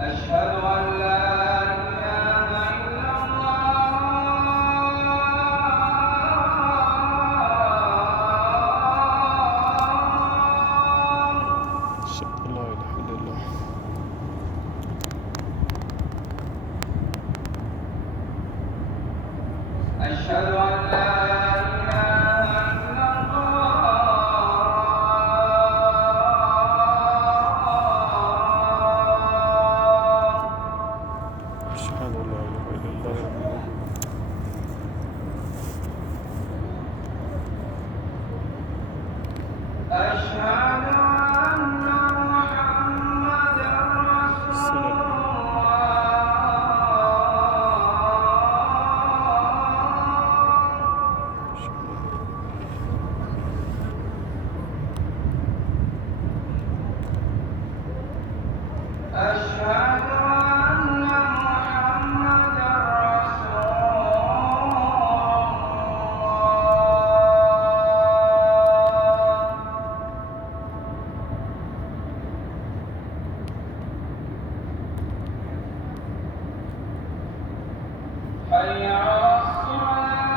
أشهد أن لا إله إلا الله. أشهد أن لا إله إلا الله. أشهد أن لا إله إلا الله. أشهد أن لا إله إلا الله. أشهد أن محمدًا رسول الله. أشهد أن محمدًا رسول الله. حي على الصلاة.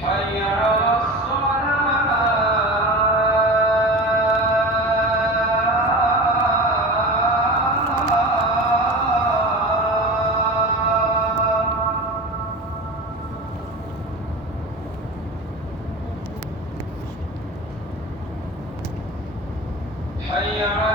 حي على الصلاة. حي على